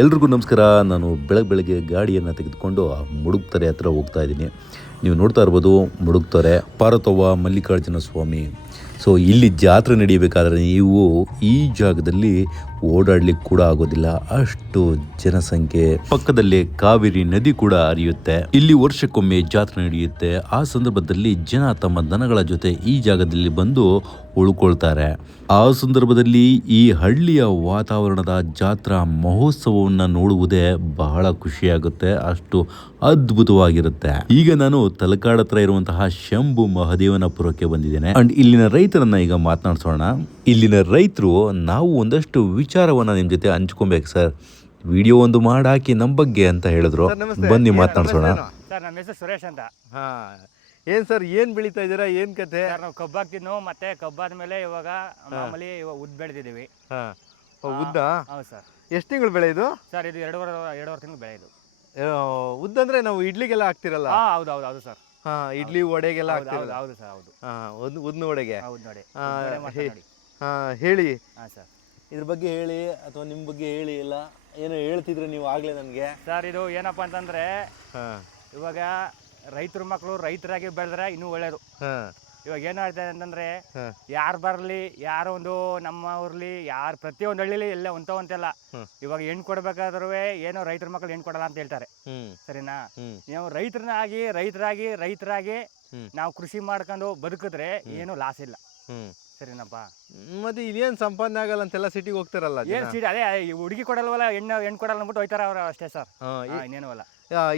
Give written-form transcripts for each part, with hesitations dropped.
ಎಲ್ರಿಗೂ ನಮಸ್ಕಾರ. ನಾನು ಬೆಳಗ್ಗೆ ಗಾಡಿಯನ್ನು ತೆಗೆದುಕೊಂಡು ಮುಡುಕ್ತೊರೆ ಹತ್ರ ಹೋಗ್ತಾ ಇದ್ದೀನಿ. ನೀವು ನೋಡ್ತಾ ಇರ್ಬೋದು, ಮುಡುಕ್ತೊರೆ ಪಾರ್ವತವ್ವ ಮಲ್ಲಿಕಾರ್ಜುನ ಸ್ವಾಮಿ. ಸೊ ಇಲ್ಲಿ ಜಾತ್ರೆ ನಡೀಬೇಕಾದ್ರೆ ನೀವು ಈ ಜಾಗದಲ್ಲಿ ಓಡಾಡ್ಲಿಕ್ಕೆ ಕೂಡ ಆಗೋದಿಲ್ಲ, ಅಷ್ಟು ಜನಸಂಖ್ಯೆ. ಪಕ್ಕದಲ್ಲೇ ಕಾವೇರಿ ನದಿ ಕೂಡ ಹರಿಯುತ್ತೆ. ಇಲ್ಲಿ ವರ್ಷಕ್ಕೊಮ್ಮೆ ಜಾತ್ರೆ ನಡೆಯುತ್ತೆ. ಆ ಸಂದರ್ಭದಲ್ಲಿ ಜನ ತಮ್ಮ ದನಗಳ ಜೊತೆ ಈ ಜಾಗದಲ್ಲಿ ಬಂದು ಉಳ್ಕೊಳ್ತಾರೆ. ಆ ಸಂದರ್ಭದಲ್ಲಿ ಈ ಹಳ್ಳಿಯ ವಾತಾವರಣದ ಜಾತ್ರಾ ಮಹೋತ್ಸವವನ್ನು ನೋಡುವುದೇ ಬಹಳ ಖುಷಿಯಾಗುತ್ತೆ, ಅಷ್ಟು ಅದ್ಭುತವಾಗಿರುತ್ತೆ. ಈಗ ನಾನು ತಲಕಾಡ್ ಹತ್ರ ಇರುವಂತಹ ಶಂಭು ಮಹದೇವನಪುರಕ್ಕೆ ಬಂದಿದ್ದೇನೆ. ಅಂಡ್ ಇಲ್ಲಿನ ರೈತರನ್ನ ಈಗ ಮಾತನಾಡ್ಸೋಣ. ಇಲ್ಲಿನ ರೈತರು ನಾವು ಒಂದಷ್ಟು ವಿಚಾರವನ್ನ ನಿಮ್ ಜೊತೆ ಹಂಚ್ಕೊಬೇಕು ಸರ್, ವಿಡಿಯೋ ಒಂದು ಮಾಡಾಕಿ ನಮ್ಮ ಬಗ್ಗೆ ಅಂತ ಹೇಳಿದ್ರು. ಬನ್ನಿ ಮಾತನಾಡ್ಸೋಣ. ಸರ್ ನಮ್ಮ ಹೆಸರು ಸುರೇಶ್ ಅಂತ. ಏನ್ ಸರ್, ಏನ್ ಬೆಳೀತಾ ಇದ್ದೀರಾ, ಏನ್ ಕತೆ? ಸರ್ ನಾವು ಕಬ್ಬಾಕ್ತಿದ್ವು, ಮತ್ತೆ ಕಬ್ಬಾದ ಮೇಲೆ ಇವಾಗ ಮಾಮೂಲಿ ಇವಾಗ ಉದ್ದು ಬೆಳೆದಿದ್ದೀವಿ. ಉದ್ದ? ಹೌದು ಸರ್. ಎಷ್ಟು ತಿಂಗಳು ಬೆಳೆ ಇದು? ಸರ್ ಇದು ಎರಡೂವರೆ ತಿಂಗಳು ಬೆಳೆ ಇದು. ಉದ್ದ ಅಂದ್ರೆ ನಾವು ಇಡ್ಲಿಗೆಲ್ಲ ಹಾಕ್ತಿರಲ್ಲ? ಹೌದು ಹೌದು ಹೌದು ಸರ್. ಇಡ್ಲಿ ವಡೆಗೆಲ್ಲ ಹಾಕ್ತಿರಲ್ಲ? ಹೌದು ಸರ್, ಹೌದು. ಉದ್ದಿನ ವಡೆಗೆ? ಹೌದು ನೋಡಿ. ಹೇಳಿ ಸರ್, ಇದ್ರ ಬಗ್ಗೆ ಹೇಳಿ, ಅಥವಾ ನಿಮ್ ಬಗ್ಗೆ ಹೇಳಿ. ಇಲ್ಲ ಏನೋ ಹೇಳ್ತಿದ್ರೆ ನೀವು ಆಗ್ಲೇ ನನಗೆ. ಸರ್ ಇದು ಏನಪ್ಪ ಅಂತಂದ್ರೆ, ಇವಾಗ ರೈತರ ಮಕ್ಕಳು ರೈತರಾಗಿ ಬೆಳೆದ್ರೆ ಇನ್ನೂ ಒಳ್ಳೇದು. ಇವಾಗ ಏನಾಗ್ತದೆ ಅಂತಂದ್ರೆ, ಯಾರು ಬರಲಿ, ಯಾರೋ ಒಂದು ನಮ್ಮ ಊರ್ಲಿ ಯಾರು ಪ್ರತಿಯೊಂದು ಹಳ್ಳಿಲಿ ಎಲ್ಲ ಒಂತೆಲ್ಲ ಇವಾಗ ಹೆಣ್ಣು ಕೊಡ್ಬೇಕಾದ್ರೂ ಏನೋ ರೈತರ ಮಕ್ಕಳು ಹೆಣ್ಣು ಕೊಡಲ್ಲ ಅಂತ ಹೇಳ್ತಾರೆ. ಸರಿನಾ? ನಾವು ರೈತರಾಗಿ ನಾವು ಕೃಷಿ ಮಾಡ್ಕೊಂಡು ಬದುಕಿದ್ರೆ ಏನು ಲಾಸ್ ಇಲ್ಲ. ಸರಿನಪ್ಪ? ಮತ್ತೆ ಇದೇನ್ ಸಂಪಾದನೆ ಆಗಲ್ಲ ಅಂತೆಲ್ಲ ಸಿಟಿಗೆ ಹೋಗ್ತಾರಲ್ಲ? ಏನ್ ಸಿಟಿ, ಅದೇ ಹುಡುಗಿ ಕೊಡಲ್ವಲ್ಲ, ಹೆಣ್ಣು ಕೊಡಲ್ಲ ಅಂದ್ಬಿಟ್ಟು ಹೋಯ್ತಾರ ಅವ್ರು ಅಷ್ಟೇ ಸರ್, ಇನ್ನೇನವಲ್ಲ.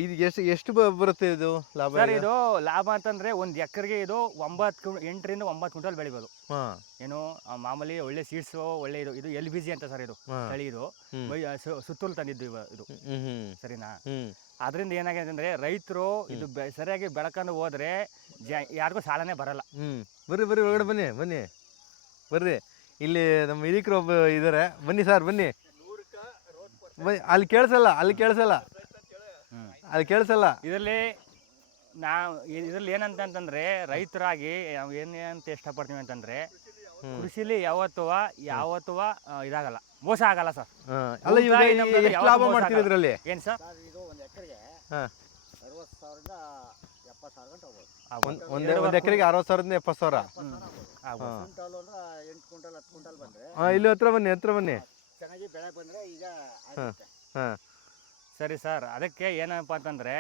ಇದು ಎಷ್ಟು ಬರುತ್ತೆ ಇದು ಲಾಭ? ಸರ್ ಇದು ಲಾಭ ಅಂತಂದ್ರೆ ಒಂದ್ ಎಕರೆಗೆ ಇದು 8 ರಿಂದ 9 ಕ್ವಿಂಟಲ್ ಬೆಳಿಬೋದು. ಏನು ಮಾಮೂಲಿ ಒಳ್ಳೆ ಸೀಡ್ಸ್, ಒಳ್ಳೆ ಇದು LBG ಅಂತ ಸರ್, ಇದು ತಳಿ. ಇದು ಸುತ್ತಲೂ ತಂದಿದ್ದು ಇದು. ಸರಿನಾ? ಅದರಿಂದ ಏನಾಗಿದೆ ಅಂದ್ರೆ, ರೈತರು ಇದು ಸರಿಯಾಗಿ ಬೆಳ್ಕೊಂಡು ಹೋದ್ರೆ ಯಾರಿಗೂ ಸಾಲನೇ ಬರಲ್ಲ. ಬರ್ರಿ ಒಳಗಡೆ ಬರ್ರಿ. ಇಲ್ಲಿ ನಮ್ಮ ಹಿರಿಕರು ಒಬ್ಬ ಇದಾರೆ, ಬನ್ನಿ ಸರ್, ಬನ್ನಿ. ಅಲ್ಲಿ ಕೇಳಿಸಲ್ಲ. ಇದರಲ್ಲಿ ಏನಂತಂದ್ರೆ, ರೈತರಾಗಿ ನಾವು ಏನಂತ ಇಷ್ಟಪಡ್ತೀವಿ ಅಂತಂದ್ರೆ, ಕೃಷಿಲಿ ಯಾವತ್ತೂ ಇದಾಗಲ್ಲ, ಮೋಸ ಆಗಲ್ಲ ಸರ್. ಲಾಭ ಮಾಡ್ತೀವಿ ಇದರಲ್ಲಿ? ಏನ್ ಸರ್, ಒಂದ್ ಎಕರೆಗೆ 60,000 ರಿಂದ 70,000. ಇಲ್ಲಿ ಹತ್ರ ಬನ್ನಿ. ಸರಿ ಸರ್, ಅದಕ್ಕೆ ಏನಪ್ಪ ಅಂತಂದ್ರೆ,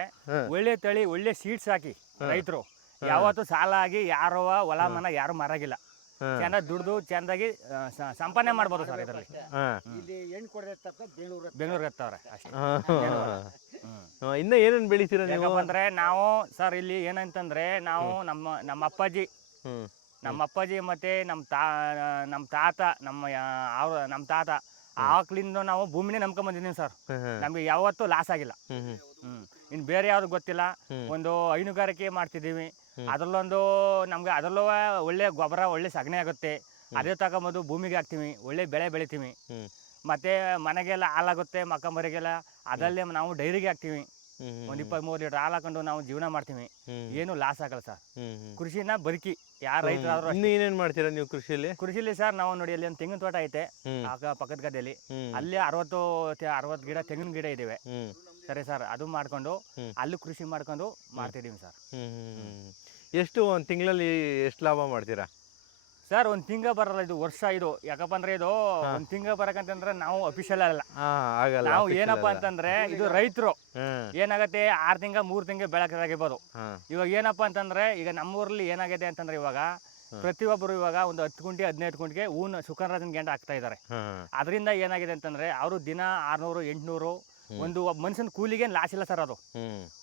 ಒಳ್ಳೆ ತಳಿ, ಒಳ್ಳೆ ಸೀಡ್ಸ್ ಹಾಕಿ ರೈತರು ಯಾವತ್ತು ಸಾಲ ಆಗಿ ಯಾರೋ ಹೊಲ ಮನ ಯಾರು ಮಾರಾಗಿಲ್ಲ, ಚೆಂದ ದುಡ್ದು ಚೆಂದಾಗಿ ಸಂಪಾದನೆ ಮಾಡ್ಬೋದು ಸರ್. ಇದರಲ್ಲಿ ಬೆಂಗಳೂರಿಗೆ ಎತ್ತವ್ರೆ ಅಷ್ಟೇ. ಇನ್ನ ಏನೇನ್ ಬೆಳಿತೀರ ನೀವು ಅಂದ್ರೆ? ನಾವು ಸರ್ ಇಲ್ಲಿ ಏನಂತಂದ್ರೆ, ನಾವು ನಮ್ಮ ಅಪ್ಪಾಜಿ ಮತ್ತೆ ನಮ್ಮ ತಾತ ಆಕ್ಲಿಂದ ನಾವು ಭೂಮಿನೇ ನಂಬ್ಕೊಂಡ್ ಬಂದಿದ್ದೀವಿ ಸರ್. ನಮ್ಗೆ ಯಾವತ್ತೂ ಲಾಸ್ ಆಗಿಲ್ಲ. ಇನ್ ಬೇರೆ ಯಾವ್ದು ಗೊತ್ತಿಲ್ಲ. ಒಂದು ಹೈನುಗಾರಿಕೆ ಮಾಡ್ತಿದ್ದೀವಿ, ಅದ್ರಲ್ಲೊಂದು ನಮ್ಗೆ ಅದರಲ್ಲೂ ಒಳ್ಳೆ ಗೊಬ್ಬರ, ಒಳ್ಳೆ ಸಗಣಿ ಆಗುತ್ತೆ. ಅದೇ ತಗೊಂಬಂದು ಭೂಮಿಗೆ ಹಾಕ್ತಿವಿ, ಒಳ್ಳೆ ಬೆಳೆ ಬೆಳಿತೀವಿ. ಮತ್ತೆ ಮನೆಗೆಲ್ಲ ಹಾಲಾಗುತ್ತೆ, ಮಕ್ಕಂಬರಿಗೆಲ್ಲ ಅದಲ್ಲೇ ನಾವು ಡೈರಿಗೆ ಹಾಕ್ತಿವಿ. ಒಂದ್ 23 ಲೀಟರ್ ಹಾಲು ಹಾಕೊಂಡು ನಾವು ಜೀವನ ಮಾಡ್ತೀವಿ, ಏನು ಲಾಸ್ ಆಗಲ್ಲ ಸರ್. ಕೃಷಿನ ಬದುಕಿ ಯಾರ ರೈತರಾದ್ರೂ. ಏನೇನ್ ಮಾಡ್ತೀರಾ ನೀವು ಕೃಷಿಲಿ? ಸರ್ ನಾವು ನೋಡಿ, ಅಲ್ಲಿ ಒಂದು ತೆಂಗಿನ ತೋಟ ಐತೆ ಪಕ್ಕದ ಗದ್ದೆಯಲ್ಲಿ. ಅಲ್ಲಿ 60 ಗಿಡ ತೆಂಗಿನ ಗಿಡ ಇದಾವೆ. ಸರಿ ಸರ್, ಅದು ಮಾಡ್ಕೊಂಡು ಅಲ್ಲಿ ಕೃಷಿ ಮಾಡ್ಕೊಂಡು ಮಾಡ್ತಿದೀವಿ ಸರ್. ಎಷ್ಟು ಒಂದ್ ತಿಂಗಳಲ್ಲಿ ಎಷ್ಟು ಲಾಭ ಮಾಡ್ತೀರಾ ಸರ್? ಒಂದ್ ತಿಂಗ ಬರಲ್ಲ, ಇದು ವರ್ಷ. ಇದು ಯಾಕಪ್ಪ ಅಂದ್ರೆ, ಇದು ಒಂದ್ ತಿಂಗ ಬರಕಂತಂದ್ರೆ ನಾವು ಅಫಿಷಿಯಲ್ ಅಲ್ಲ. ನಾವು ಏನಪ್ಪಾ ಅಂತಂದ್ರೆ, ಇದು ರೈತರು ಏನಾಗತ್ತೆ 6 ತಿಂಗ 3 ತಿಂಗ ಬೆಳಕಾಗಿರ್ಬೋದು. ಇವಾಗ ಏನಪ್ಪಾ ಅಂತಂದ್ರೆ, ಈಗ ನಮ್ಮೂರಲ್ಲಿ ಏನಾಗಿದೆ ಅಂತಂದ್ರೆ, ಇವಾಗ ಪ್ರತಿಯೊಬ್ಬರು ಇವಾಗ ಒಂದು 10 ಗುಂಟೆ 15 ಗುಂಟೆಗೆ ಸುಖರಾಜನ್ ಗಂಡ ಹಾಕ್ತಾ ಇದಾರೆ. ಅದರಿಂದ ಏನಾಗಿದೆ ಅಂತಂದ್ರೆ, ಅವರು ದಿನ 600 800 ಒಂದು ಮನುಷ್ಯನ ಕೂಲಿಗೆ ಲಾಸ್ ಇಲ್ಲ ಸರ್. ಅದು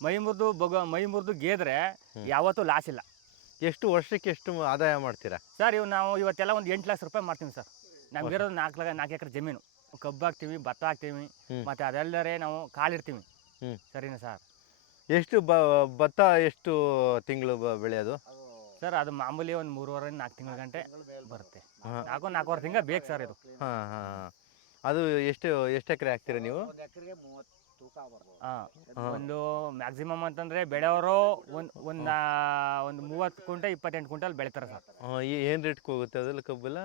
ಮೈ ಮುರಿದು ಗೇದ್ರೆ ಯಾವತ್ತೂ ಲಾಸ್ ಇಲ್ಲ. ಎಷ್ಟು ವರ್ಷಕ್ಕೆ ಎಷ್ಟು ಆದಾಯ ಮಾಡ್ತೀರಾ ಸರ್? ನಾವು ಇವತ್ತೆಲ್ಲ ಒಂದು 8 ಲಕ್ಷ ರೂಪಾಯಿ ಮಾಡ್ತೀವಿ ಸರ್. ನಮ್ಗಿರೋದು 4 ಎಕರೆ ಜಮೀನು. ಕಬ್ಬು ಹಾಕ್ತೀವಿ, ಭತ್ತ ಹಾಕ್ತೀವಿ, ಮತ್ತೆ ಅದೆಲ್ಲರೇ ನಾವು ಕಾಳಿರ್ತೀವಿ. ಸರಿನಾ ಸರ್? ಎಷ್ಟು ಭತ್ತ ಎಷ್ಟು ತಿಂಗಳು ಬೆಳೆಯೋದು ಸರ್? ಅದು ಮಾಮೂಲಿ ಒಂದು 3.5 ರಿಂದ 4 ತಿಂಗಳ ಗಂಟೆ ಬರುತ್ತೆ. 4.5 ತಿಂಗಳು ಬೇಕು ಸರ್ ಇದು. ಅದು ಎಷ್ಟು ಎಕರೆ ಹಾಕ್ತೀರಾ ನೀವು? ಒಂದು ಮ್ಯಾಕ್ಸಿಮಮ್ ಅಂತಂದ್ರೆ ಬೆಳೆಯವರು ಒಂದು 30 ಕ್ವಿಂಟಲ್ 28 ಕ್ವಿಂಟಲ್ ಬೆಳಿತಾರೆ ಸರ್. ಏನ್ ರೇಟ್ ಹೋಗುತ್ತೆ ಅದೆಲ್ಲ ಕಬ್ಬೆಲ್ಲ?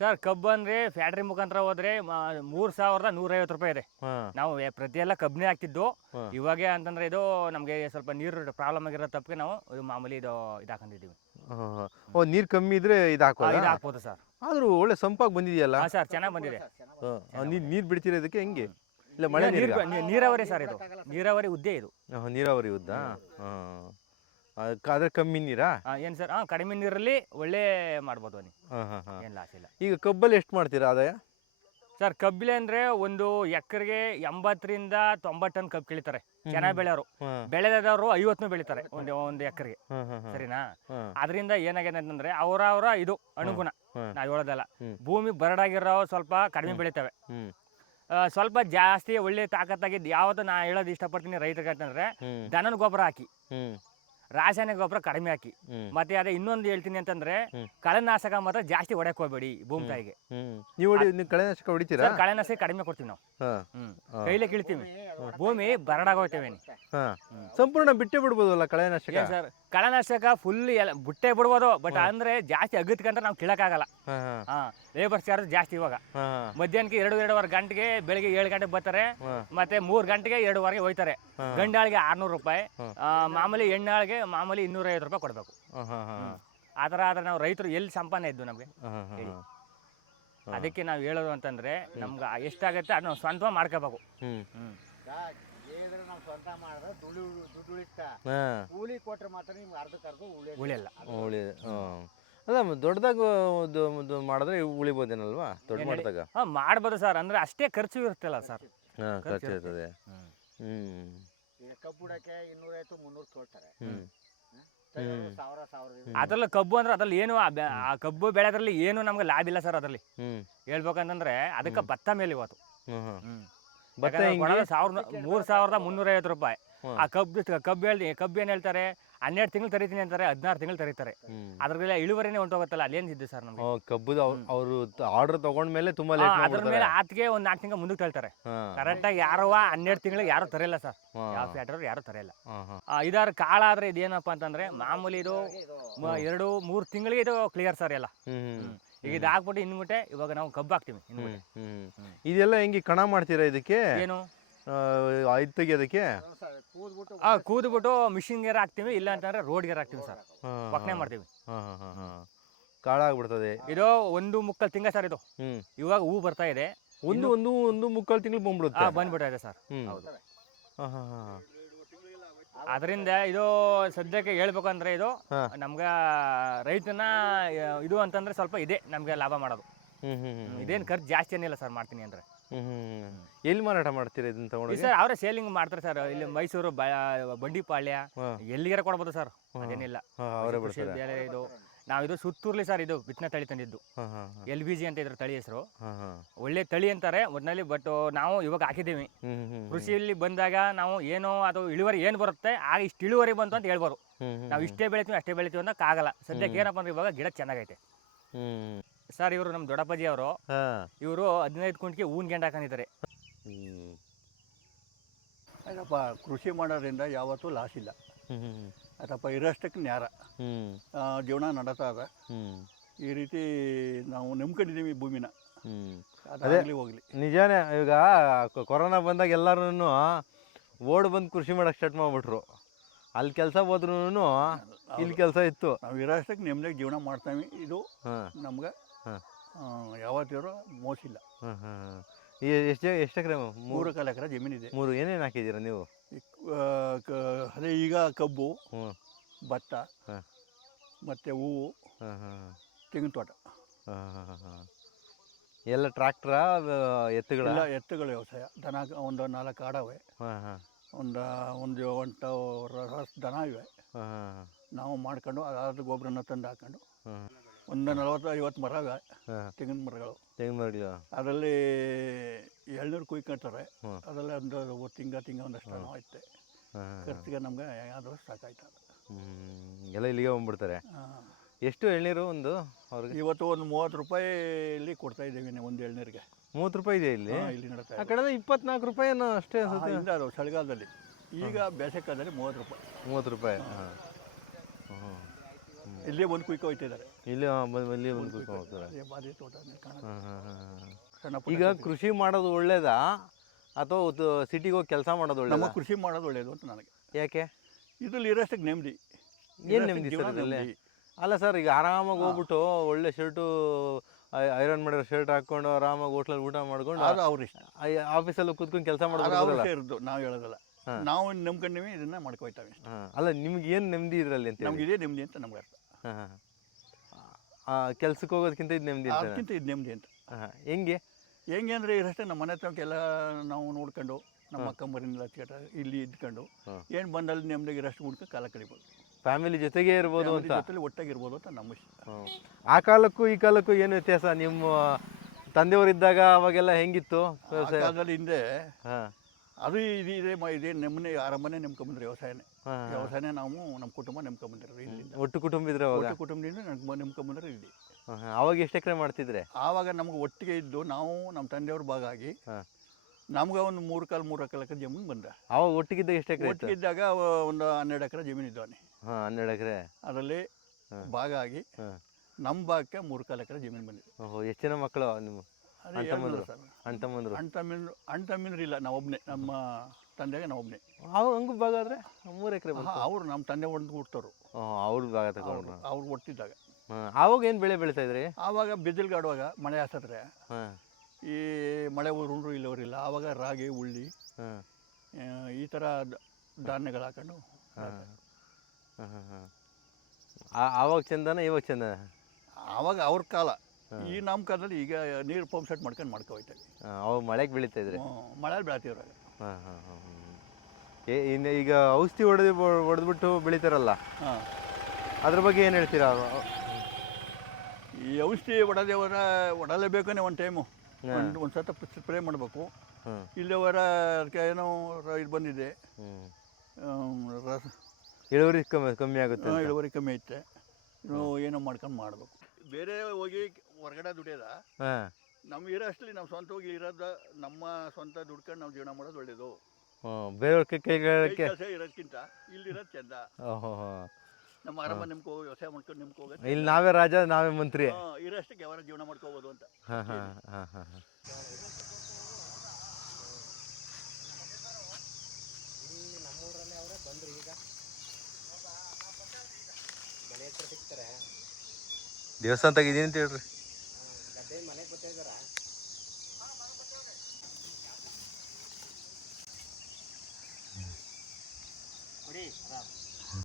ಸರ್ ಕಬ್ಬು ಅಂದರೆ ಫ್ಯಾಕ್ಟ್ರಿ ಮುಖಾಂತರ ಹೋದ್ರೆ 3,150 ರೂಪಾಯಿ ಇದೆ. ಹಾಂ ನಾವು ಪ್ರತಿ ಎಲ್ಲ ಕಬ್ಬನೇ ಹಾಕ್ತಿದ್ದು. ಹಾ. ಇವಾಗ ಅಂತಂದ್ರೆ ಇದು ನಮಗೆ ಸ್ವಲ್ಪ ನೀರು ಪ್ರಾಬ್ಲಮ್ ಆಗಿರೋ ತಪ್ಪಿಗೆ ನಾವು ಇದು ಮಾಮೂಲಿ ಇದು ಹಾಕೊಂಡಿದ್ದೀವಿ. ಹಾಂ ಓ, ನೀರು ಕಮ್ಮಿ ಇದ್ರೆ ಇದು ಹಾಕೋದಾ? ಇದು ಹಾಕ್ಬೋದು ಸರ್. ಆದ್ರೂ ಒಳ್ಳೆ ಸಂಪಾಗಿ ಬಂದಿದೆಯಲ್ಲ. ಹಾಂ ಸರ್, ಚೆನ್ನಾಗಿ ಬಂದಿದೆ. ನೀರು ಬಿಡ್ತೀರ ಇದಕ್ಕೆ ಹೆಂಗೆ? ಇಲ್ಲ ಮಳೆ ನೀರು? ನೀರಾವರಿ ಸರ್, ಇದು ನೀರಾವರಿ ಉದ್ದೆ ಇದು. ನೀರಾವರಿ ಉದ್ದ. ಹಾಂ ಆದ್ರೆ ಕಮ್ಮಿ ನೀರಾ? ಏನು ಸರ್, ಕಡಿಮೆ ನೀರಲ್ಲಿ ಒಳ್ಳೆ ಮಾಡ್ಬೋದು ನೀವು. ಹಾಂ ಹಾಂ ಹಾಂ. ಏನು ಲಾಸ್ ಇಲ್ಲ. ಈಗ ಕಬ್ಬಲ್ಲಿ ಎಷ್ಟು ಮಾಡ್ತೀರಾ ಆದಾಯ? ಸರ್ ಕಬ್ಬಿಲೆ ಅಂದರೆ ಒಂದು ಎಕರೆಗೆ 80ರಿಂದ 90 ಟನ್ ಕಬ್ಬು ಕೀಳ್ತಾರೆ ಚೆನ್ನಾಗಿ ಬೆಳೆಯೋರು. ಬೆಳೆದವರು 50 ಬೆಳಿತಾರೆ ಒಂದು ಎಕರೆಗೆ. ಸರಿನಾ? ಅದರಿಂದ ಏನಾಗಿದೆ ಅಂತಂದ್ರೆ ಅವರ ಇದು ಅನುಗುಣ ನಾವು ಹೇಳೋದಲ್ಲ. ಭೂಮಿ ಬರಡಾಗಿರೋ ಸ್ವಲ್ಪ ಕಡಿಮೆ ಬೆಳಿತವೆ, ಸ್ವಲ್ಪ ಜಾಸ್ತಿ ಒಳ್ಳೆ ತಾಕತ್ತಾಗಿದ್ದು ಯಾವುದು ನಾ ಹೇಳೋದು ಇಷ್ಟಪಡ್ತೀನಿ ರೈತರಿಗೆ ಅಂತಂದ್ರೆ ದನದ ಗೊಬ್ಬರ ಹಾಕಿ, ರಾಸಾಯನಿಕ ಗೊಬ್ಬರ ಕಡಿಮೆ ಹಾಕಿ, ಮತ್ತೆ ಅದೇ ಇನ್ನೊಂದು ಹೇಳ್ತೀನಿ ಅಂತಂದ್ರೆ ಕಳೆನಾಶಕ ಮಾತ್ರ ಜಾಸ್ತಿ ಹೊಡಕ್ ಹೋಗ್ಬೇಡಿ ಭೂಮಿ ತಾಯಿಗೆ. ನೀವು ಕಳೆನಾಶಕ ಹೊಡಿತೀರಾ? ಸರ್ ಕಳೆನಾಶಕ ಕಡಿಮೆ ಕೊಡ್ತೀವಿ ನಾವು, ಕೈಲೇ ಕೀಳ್ತೀವಿ, ಭೂಮಿ ಬರಡಾಗೋಗ್ತೇವೆ. ಸಂಪೂರ್ಣ ಬಿಟ್ಟೆ ಬಿಡ್ಬೋದಲ್ಲ ಕಳೆನಾಶಕ? ಸರ್ ಕಳೆನಾಶಕ ಫುಲ್ ಬಿಟ್ಟೆ ಬಿಡ್ಬೋದು, ಬಟ್ ಅಂದ್ರೆ ಜಾಸ್ತಿ ಅಗತ್ಕಂತ ನಾವು ಕೀಳಕ್ಕಾಗಲ್ಲ. ಲೇಬರ್ ಚಾರ್ಜ್ ಜಾಸ್ತಿ. ಇವಾಗ ಮಧ್ಯಾಹ್ನಕ್ಕೆ 2-2.5 ಗಂಟೆಗೆ ಬೆಳಿಗ್ಗೆ 7 ಗಂಟೆಗೆ ಬರ್ತಾರೆ, ಮತ್ತೆ 3 ಗಂಟೆಗೆ 2 ಹೋಯ್ತಾರೆ. ಗಂಡಾಳಿಗೆ 600 ರೂಪಾಯಿ, ಮಾಮೂಲಿ ಹೆಣ್ಣಾಳಿಗೆ ಮಾಮೂಲಿ 250 ರೂಪಾಯಿ ಕೊಡ್ಬೇಕು. ಆ ಥರ ಆದ್ರೆ ನಾವು ರೈತರು ಎಲ್ಲಿ ಸಂಪಾದನೆ ಇದ್ದು ನಮಗೆ? ಅದಕ್ಕೆ ನಾವು ಹೇಳೋದು ಅಂತಂದ್ರೆ ನಮ್ಗೆ ಎಷ್ಟಾಗತ್ತೆ ಅದನ್ನ ಸ್ವಂತ ಮಾಡ್ಕೋಬೇಕು. ಕೂಲಿ ಕೊಟ್ರೆ ಮಾತ್ರ ನಿಮ್ಗೆ ಅರ್ಧಕ್ಕರ್ಧ ಉಳಿಯಲ್ಲ. ಅಲ್ಲ ದೊಡ್ಡದಾಗ ಮಾಡಿದ್ರೆ ಉಳಿಬೋದೇನಲ್ವಾ? ದೊಡ್ಡ ಮಾಡಿದಾಗ ಮಾಡ್ಬೋದು ಸರ್, ಅಂದ್ರೆ ಅಷ್ಟೇ ಖರ್ಚು ಇರುತ್ತಲ್ಲ ಸರ್. ಖರ್ಚು ಇರ್ತದೆ. ಕಬ್ಬು ಬಿಡಕ್ಕೆ 250-300 ತೊಳ್ತಾರೆ. ಅದ್ರಲ್ಲಿ ಕಬ್ಬು ಅಂದ್ರೆ ಅದ್ರಲ್ಲಿ ಏನು ಆ ಕಬ್ಬು ಬೆಳೆದ್ರಲ್ಲಿ ಏನು ನಮ್ಗೆ ಲಾಭ ಇಲ್ಲ ಸರ್. ಅದ್ರಲ್ಲಿ ಹೇಳ್ಬೇಕಂತಂದ್ರೆ ಅದಕ್ಕೆ ಭತ್ತ ಮೇಲೆ ಇವತ್ತು 3,350 ರೂಪಾಯಿ. ಆ ಕಬ್ಬು ಏನ್ ಹೇಳ್ತಾರೆ 12 ತಿಂಗಳು ತರಿತೀನಿ ಅಂತಾರೆ, 16 ತಿಂಗಳು ತರೀತಾರೆ. ಅದ್ರಲ್ಲಿ ಇಳುವರಿನೇ ಹೊಂಟೋಗುತ್ತಲ್ಲ, ಅಲ್ಲೇನಿದೆ ಸರ್ ನಮ್ಗೆ? ಕಬ್ಬು ಅವರು ಆರ್ಡರ್ ತಗೊಂಡ್ಮೇಲೆ ತುಂಬಾ ಅದ್ರ ಮೇಲೆ ಆತ್ಗೆ ಒಂದ್ 4 ತಿಂಗಳು ಮುಂದಕ್ಕೆ ತಳ್ತಾರೆ. ಕರೆಕ್ಟ್ ಆಗಿ ಯಾರು 12 ತಿಂಗಳಿಗೆ ಯಾರು ತರಲ್ಲ ಸರ್, ಯಾವ ಫ್ಯಾಕ್ಟರ್ ಯಾರು ತರಲ್ಲ. ಇದಾರ ಕಾಳ ಆದ್ರೆ ಇದೇನಪ್ಪ ಅಂತಂದ್ರೆ ಮಾಮೂಲಿ ಇದು 2-3 ತಿಂಗಳಿಗೆ ಇದು ಕ್ಲಿಯರ್ ಸರ್ ಎಲ್ಲ. ಈಗ ಇದು ಹಾಕ್ಬಿಟ್ಟು ಇನ್ಬಿಟ್ಟೆ ಇವಾಗ ನಾವು ಕಬ್ಬು ಹಾಕ್ತೀವಿ. ಇದೆಲ್ಲ ಹೆಂಗೆ ಕಣ ಮಾಡ್ತೀರಾ ಇದಕ್ಕೆ? ಏನು ಐದು ತೆಗಿಯೋದಕ್ಕೆ ಕೂದ್ಬಿಟ್ಟು ಮಿಷಿನ್ ಗೇರ್ ಹಾಕ್ತಿವಿ, ಇಲ್ಲ ಅಂತಂದ್ರೆ ರೋಡ್ ಗೇರ್ ಹಾಕ್ತಿವಿ ಸರ್, ಒಕ್ಕಣೆ ಮಾಡ್ತೀವಿ. ಕಾಳ ಆಗ್ಬಿಡ್ತದೆ. ಇದು 1.25 ತಿಂಗಳ ಸರ್ ಇದು. ಇವಾಗ ಹೂ ಬರ್ತಾ ಇದೆ. ಒಂದು ಮುಕ್ಕಾಲು ತಿಂಗಳು ಬಂದ್ಬಿಡ್ತಾ ಇದೆ ಸರ್. ಅದರಿಂದ ಇದು ಸದ್ಯಕ್ಕೆ ಹೇಳ್ಬೇಕು ಅಂದ್ರೆ ಇದು ನಮ್ಗ ರೈತನ ಇದು ಅಂತಂದ್ರೆ ಸ್ವಲ್ಪ ಇದೆ ನಮ್ಗೆ ಲಾಭ ಮಾಡೋದು. ಇದೇನು ಖರ್ಚು ಜಾಸ್ತಿ ಏನಿಲ್ಲ ಸರ್, ಮಾಡ್ತೀನಿ ಅಂದ್ರೆ. ಎಲ್ಲಿ ಮಾರಾಟ ಮಾಡ್ತೀರಾ ಇದನ್ನ ತಗೊಂಡು? ಸರ್ ಅವರೇ ಸೇಲಿಂಗ್ ಮಾಡ್ತಾರೆ ಸರ್, ಇಲ್ಲಿ ಮೈಸೂರು, ಬಂಡಿಪಾಳ್ಯ, ಎಲ್ಲಿಗಾರ ಕೊಡ್ಬೋದು ಸರ್, ಅದೇನಿಲ್ಲ. ಇದು ನಾವಿದು ಸುತ್ತೂರ್ಲಿ ಸರ್, ಇದು ಬಿತ್ತನೆ ತಳಿ ತಂದಿದ್ದು LBG ಅಂತ ಇದ್ರ ತಳಿ ಹೆಸರು. ಒಳ್ಳೆ ತಳಿ ಅಂತಾರೆ ಒಟ್ಟಿನಲ್ಲಿ. ಬಟ್ ನಾವು ಇವಾಗ ಹಾಕಿದ್ದೀವಿ. ಕೃಷಿಯಲ್ಲಿ ಬಂದಾಗ ನಾವು ಏನೋ ಅದು ಇಳುವರಿ ಏನು ಬರುತ್ತೆ ಆಗ ಇಷ್ಟು ಇಳುವರಿ ಬಂತು ಅಂತ ಹೇಳ್ಬೋದು. ನಾವು ಇಷ್ಟೇ ಬೆಳಿತೀವಿ ಅಷ್ಟೇ ಬೆಳಿತೀವಿ ಅನ್ನೋಕೆ ಆಗಲ್ಲ. ಸದ್ಯಕ್ಕೆ ಏನಪ್ಪ ಅಂದ್ರೆ ಇವಾಗ ಗಿಡ ಚೆನ್ನಾಗೈತೆ ಸರ್. ಇವರು ನಮ್ಮ ದೊಡ್ಡಪ್ಪಾಜಿ ಅವರು, ಇವರು 15 ಕುಂಟಿಗೆ ಹೂವಿನ ಗೆಂಡ ಹಾಕೊಂಡಿದ್ದಾರೆ. ಅದಪ್ಪ ಕೃಷಿ ಮಾಡೋದ್ರಿಂದ ಯಾವತ್ತೂ ಲಾಸ್ ಇಲ್ಲ. ಅದಪ್ಪ ಇರೋಷ್ಟಕ್ಕೆ ನ್ಯಾರ ಜೀವನ ನಡೀತಾ ಇದೆ. ಈ ರೀತಿ ನಾವು ನಂಬ್ಕೊಂಡಿದ್ದೀವಿ ಭೂಮಿನ. ಅದಾಗಲಿ ಹೋಗ್ಲಿ. ನಿಜಾನೇ. ಈಗ ಕೊರೋನಾ ಬಂದಾಗ ಎಲ್ಲರೂ ಓಡ್ ಬಂದು ಕೃಷಿ ಮಾಡಕ್ಕೆ ಸ್ಟಾರ್ಟ್ ಮಾಡಿಬಿಟ್ರು. ಅಲ್ಲಿ ಕೆಲಸ ಹೋದ್ರೂ ಇಲ್ಲಿ ಕೆಲಸ ಇತ್ತು. ನಾವು ಇರೋಷ್ಟಕ್ಕೆ ನೆಮ್ಮದಿಯಾಗಿ ಜೀವನ ಮಾಡ್ತೀವಿ. ಇದು ನಮ್ಗೆ ಯಾವತ್ತಿರೋ ಮೋಸಿಲ್ಲ. ಎಷ್ಟು ಎಕರೆ? 3.25 ಎಕರೆ ಜಮೀನಿದೆ. ಏನೇನು ಹಾಕಿದ್ದೀರಾ ನೀವು? ಅದೇ ಈಗ ಕಬ್ಬು, ಭತ್ತ, ಮತ್ತು ಹೂವು, ತೆಂಗಿನ ತೋಟ. ಎಲ್ಲ ಟ್ರ್ಯಾಕ್ಟ್ರ ಎತ್ತುಗಳ? ಎತ್ತುಗಳ ವ್ಯವಸಾಯ. ದನ ಒಂದು 4 ಆಡವೆ, ಒಂದು ದನ ಇವೆ. ನಾವು ಮಾಡ್ಕೊಂಡು ಅದಾದ ಗೊಬ್ಬರನ ತಂದು ಹಾಕೊಂಡು ಒಂದು 40-50 ಮರ ಇವೆ, ತೆಂಗಿನ ಮರಗಳು. ಅದರಲ್ಲಿ ಎಳ್ನೀರು ಕುಯ್ಕೊಳ್ತಾರೆ. ಅದರಲ್ಲಿ ಒಂದು ತಿಂಗ ಒಂದಷ್ಟು ಐತೆ. ಖರ್ಚಿಗೆ ನಮ್ಗೆ ಯಾವ್ದಾದ್ರು ಸಾಕಾಯ್ತದೆ. ಎಲ್ಲ ಇಲ್ಲಿಗೆ ಬಂದ್ಬಿಡ್ತಾರೆ. ಎಷ್ಟು ಎಳ್ನೀರು ಒಂದು ಅವ್ರಿಗೆ? ಇವತ್ತು ಒಂದು 30 ರೂಪಾಯಿಲಿ ಕೊಡ್ತಾ ಇದ್ದೀವಿ ಒಂದು ಎಳ್ನೀರಿಗೆ. 30 ರೂಪಾಯಿ ಇದೆ ಇಲ್ಲಿ? ಇಲ್ಲಿ ನಡೀತಾ ಆ ಕಡೆ 24 ರೂಪಾಯಿನೋ ಅಷ್ಟೇ ಅದು ಚಳಿಗಾಲದಲ್ಲಿ. ಈಗ ಬೇಸಿಗೆಕಾಲದಲ್ಲಿ 30 ರೂಪಾಯಿ. 30 ರೂಪಾಯಿ. ಇಲ್ಲೇ ಬಂದು ಕುಯ್ಕೊ ಹೋಗ್ತಿದ್ದಾರೆ. ಇಲ್ಲಿ ಇಲ್ಲಿ ಬಂದು ಕೂತ್ಕೊಂಡು ಹೋಗ್ತಾರೆ. ಅದೇ ಬಾದಿ ತೋಟ ಕಾಣೋದು. ಹಾಂ ಹಾಂ ಹಾಂ. ಸಣ್ಣ ಪುಟ್ಟ ಈಗ ಕೃಷಿ ಮಾಡೋದು ಒಳ್ಳೇದಾ ಅಥವಾ ಸಿಟಿಗೆ ಹೋಗಿ ಕೆಲಸ ಮಾಡೋದು ನಮ್ಮ ಒಳ್ಳೇದಾ? ಕೃಷಿ ಮಾಡೋದು ಒಳ್ಳೆಯದು ಅಂತ ನನಗೆ. ಯಾಕೆ? ಇದರಲ್ಲಿ ಇರೋಷ್ಟಕ್ಕೆ ನೆಮ್ಮದಿ. ಏನು ನೆಮ್ಮದಿ ಸರ್ ಇದರಲ್ಲಿ? ಅಲ್ಲ ಸರ್, ಈಗ ಆರಾಮಾಗಿ ಹೋಗ್ಬಿಟ್ಟು ಒಳ್ಳೆ ಶರ್ಟು ಐರನ್ ಮಾಡಿರೋ ಶರ್ಟ್ ಹಾಕ್ಕೊಂಡು ಆರಾಮಾಗಿ ಹೋಟ್ಲಲ್ಲಿ ಊಟ ಮಾಡ್ಕೊಂಡು ಅದು ಅವ್ರ ಇಷ್ಟ. ಆಫೀಸಲ್ಲಿ ಕೂತ್ಕೊಂಡು ಕೆಲಸ ಅದು ಮಾಡೋದು ಅವ್ರ ಇಷ್ಟ ಇರೋದು, ನಾವು ಹೇಳೋದಲ್ಲ. ನಾವು ನಂಬ್ಕೊಂಡೀವಿ, ಇದನ್ನ ಮಾಡ್ಕೊಯ್ತಾವೆ. ಅಲ್ಲ, ನಿಮ್ಗೆ ಏನು ನೆಮ್ಮದಿ ಇದರಲ್ಲಿ ಅಂತ? ನಮ್ಗೆ ಇದೇ ನೆಮ್ಮದಿ ಅಂತ ನಮ್ಗೆ ಅರ್ಥ. ಹಾಂ ಹಾಂ. ಕೆಲ್ಸಕ್ಕೆ ಹೋಗೋದಕ್ಕಿಂತ ಇದು ನೆಮ್ಮದಿ ಅಂತ? ಅದಕ್ಕಿಂತ ಇದು ನೆಮ್ಮದಿ ಅಂತ. ಹಾಂ. ಹೆಂಗೆ ಅಂದರೆ ಇರಷ್ಟೇ ನಮ್ಮ ಮನೆ ತನಕ ನಾವು ನೋಡ್ಕೊಂಡು ನಮ್ಮ ಅಕ್ಕ ಮರಿನೆಲ್ಲ ಇಲ್ಲಿ ಇದ್ಕೊಂಡು ಏನು ಬಂದಲ್ಲಿ ನೆಮ್ಮದಿಗೆ ಇರಷ್ಟು ಹುಡ್ಕೊಂಡು ಕಾಲ ಕಳಿಬೋದು, ಫ್ಯಾಮಿಲಿ ಜೊತೆಗೆ ಇರ್ಬೋದು ಅಂತ? ಜೊತೆಲಿ ಒಟ್ಟಾಗಿರ್ಬೋದು ಅಂತ ನಮ್ಮ ಇಷ್ಟ. ಆ ಕಾಲಕ್ಕೂ ಈ ಕಾಲಕ್ಕೂ ಏನು ವ್ಯತ್ಯಾಸ? ನಿಮ್ಮ ತಂದೆಯವರಿದ್ದಾಗ ಅವಾಗೆಲ್ಲ ಹೆಂಗಿತ್ತು ಆ ಕಾಲದಲ್ಲಿ ಹಿಂದೆ ಹಾಂ ಅದು ಇದೇ ನಮ್ಮನೆ ಆರಂಭನೇ ನೆಮ್ಕೊಂಬಂದ್ರೆ ವ್ಯವಸಾಯನೇ ನಾವು ನಮ್ಮ ಕುಟುಂಬ ನೆಮ್ಕೊಂಬಂದಿರೋದು ಇಲ್ಲಿಂದ. ಒಟ್ಟು ಕುಟುಂಬ ಇದ್ರೆ ಅವಾಗ? ಒಟ್ಟು ಕುಟುಂಬದಿಂದ ನೆಮ್ಕೊಂಬಂದ್ರೆ ಇಲ್ಲಿ. ಅವಾಗ ಎಷ್ಟು ಎಕರೆ ಮಾಡ್ತಿದ್ರೆ? ಆವಾಗ ನಮ್ಗೆ ಒಟ್ಟಿಗೆ ಇದ್ದು ನಾವು ನಮ್ಮ ತಂದೆಯವ್ರ ಭಾಗ ಆಗಿ ನಮ್ಗೆ ಒಂದು 3 ಎಕರೆ ಜಮೀನು ಬಂದ. ಅವಾಗ ಒಟ್ಟಿಗಿದ್ದಾಗ ಎಷ್ಟು ಎಕರೆ? ಒಟ್ಟಿಗಿದ್ದಾಗ ಒಂದು 12 ಎಕರೆ ಜಮೀನು ಇದ್ದವನೇ. 12 ಎಕರೆ ಅದರಲ್ಲಿ ಭಾಗ ಆಗಿ ನಮ್ಮ ಭಾಗಕ್ಕೆ 3 ಎಕರೆ ಜಮೀನು ಬಂದಿದೆ. ಎಷ್ಟು ಜನ ಮಕ್ಕಳು ನಿಮ್ಮ? ಅಣ್ಣ ತಮ್ಮಂದ್ರು ಇಲ್ಲ, ನಾವೊಬ್ಬನೇ. ನಮ್ಮ ತಂದೆಗೆ ನಾವೊಬ್ಬನೇ. ಅವಾಗ ಹಂಗೂ ಭಾಗ ಆದರೆ 3 ಎಕರೆ ಅವ್ರು ನಮ್ಮ ತಂದೆ ಒಂದು ಹುಡ್ತವ್ರು, ಅವ್ರ ಭಾಗ ತಗೊಂಡ್ರು. ಅವ್ರು ಒಟ್ಟಿದ್ದಾಗ. ಆವಾಗ ಏನು ಬೆಳೆ ಬೆಳೀತಾ ಇದ್ರಿ? ಆವಾಗ ಬಿಸಿಲ್ಗಾಡುವಾಗ ಮಳೆ ಹತ್ತಿದ್ರೆ ಈ ಮಳೆ ಉರುಂಡ್ರು ಇಲ್ಲವರಿಲ್ಲ, ಆವಾಗ ರಾಗಿ ಉಳ್ಳಿ ಈ ಥರ ಧಾನ್ಯಗಳು ಹಾಕೊಂಡು. ಆವಾಗ ಚಂದನ ಇವಾಗ ಚಂದನ? ಆವಾಗ ಅವ್ರ ಕಾಲ. ಈ ನಮ್ಮ ಕಾಲದಲ್ಲಿ ಈಗ ನೀರು ಪಂಪ್ ಸೆಟ್ ಮಾಡ್ಕೊಂಡು ಹೋಯ್ತೇವೆ. ಅವಾಗ ಮಳೆಗೆ ಬೆಳೀತಾ ಇದ್ರಿ? ಮಳೆ ಬೆಳತೀವ್ರಾಗ. ಇನ್ನು ಈಗ ಔಷಧಿ ಹೊಡೆದ್ಬಿಟ್ಟು ಬೆಳಿತಾರಲ್ಲ, ಅದ್ರ ಬಗ್ಗೆ ಏನು ಹೇಳ್ತೀರಾ? ಈ ಔಷಧಿ ಹೊಡಲೇಬೇಕೇ ಒಂದು ಟೈಮು. ಒಂದು ಸತ ಸ್ಪ್ರೇ ಮಾಡಬೇಕು. ಇಲ್ಲಿವರ ಅದಕ್ಕೆ ಏನೋ ಇದು ಬಂದಿದೆ, ಇಳುವರಿ ಕಮ್ಮಿ ಆಗುತ್ತೆ. ಇಳುವರಿ ಕಮ್ಮಿ ಐತೆ, ಏನೋ ಮಾಡ್ಕೊಂಡು ಮಾಡಬೇಕು. ಬೇರೆ ಹೋಗಿ ಹೊರಗಡೆ ದುಡಿಯೋದ, ನಮ್ಗೆ ಇರೋ ಅಷ್ಟಲ್ಲಿ ನಾವು ಸ್ವಂತ ಹೋಗಿ ಇರೋದ, ನಮ್ಮ ಸ್ವಂತ ದುಡ್ಕೊಂಡು ನಾವು ಜೀವನ ಮಾಡೋದು ಒಳ್ಳೇದು. ಬೇರೆಯವ್ರ ಕೆಲಸ ಇರೋದಕ್ಕಿಂತ ಇಲ್ಲಿರೋದು ಚಂದ. ನಮ್ಮ ಆರಾಮ ನಿಮ್ಗೆ ವ್ಯವಸಾಯ ಮಾಡ್ಕೊಂಡು ನಿಮ್ಗೆ ಹೋಗೋದು. ಇಲ್ಲಿ ನಾವೇ ರಾಜ, ನಾವೇ ಮಂತ್ರಿ. ಇರೋಷ್ಟಕ್ಕೆ ಯಾವಾಗ ಜೀವನ ಮಾಡ್ಕೋಬೋದು ಅಂತ. ದೇವಸ್ಥಾನ ತೆಗಿದೀನಿ ಅಂತ ಹೇಳ್ರಿ. ನೋಡಿ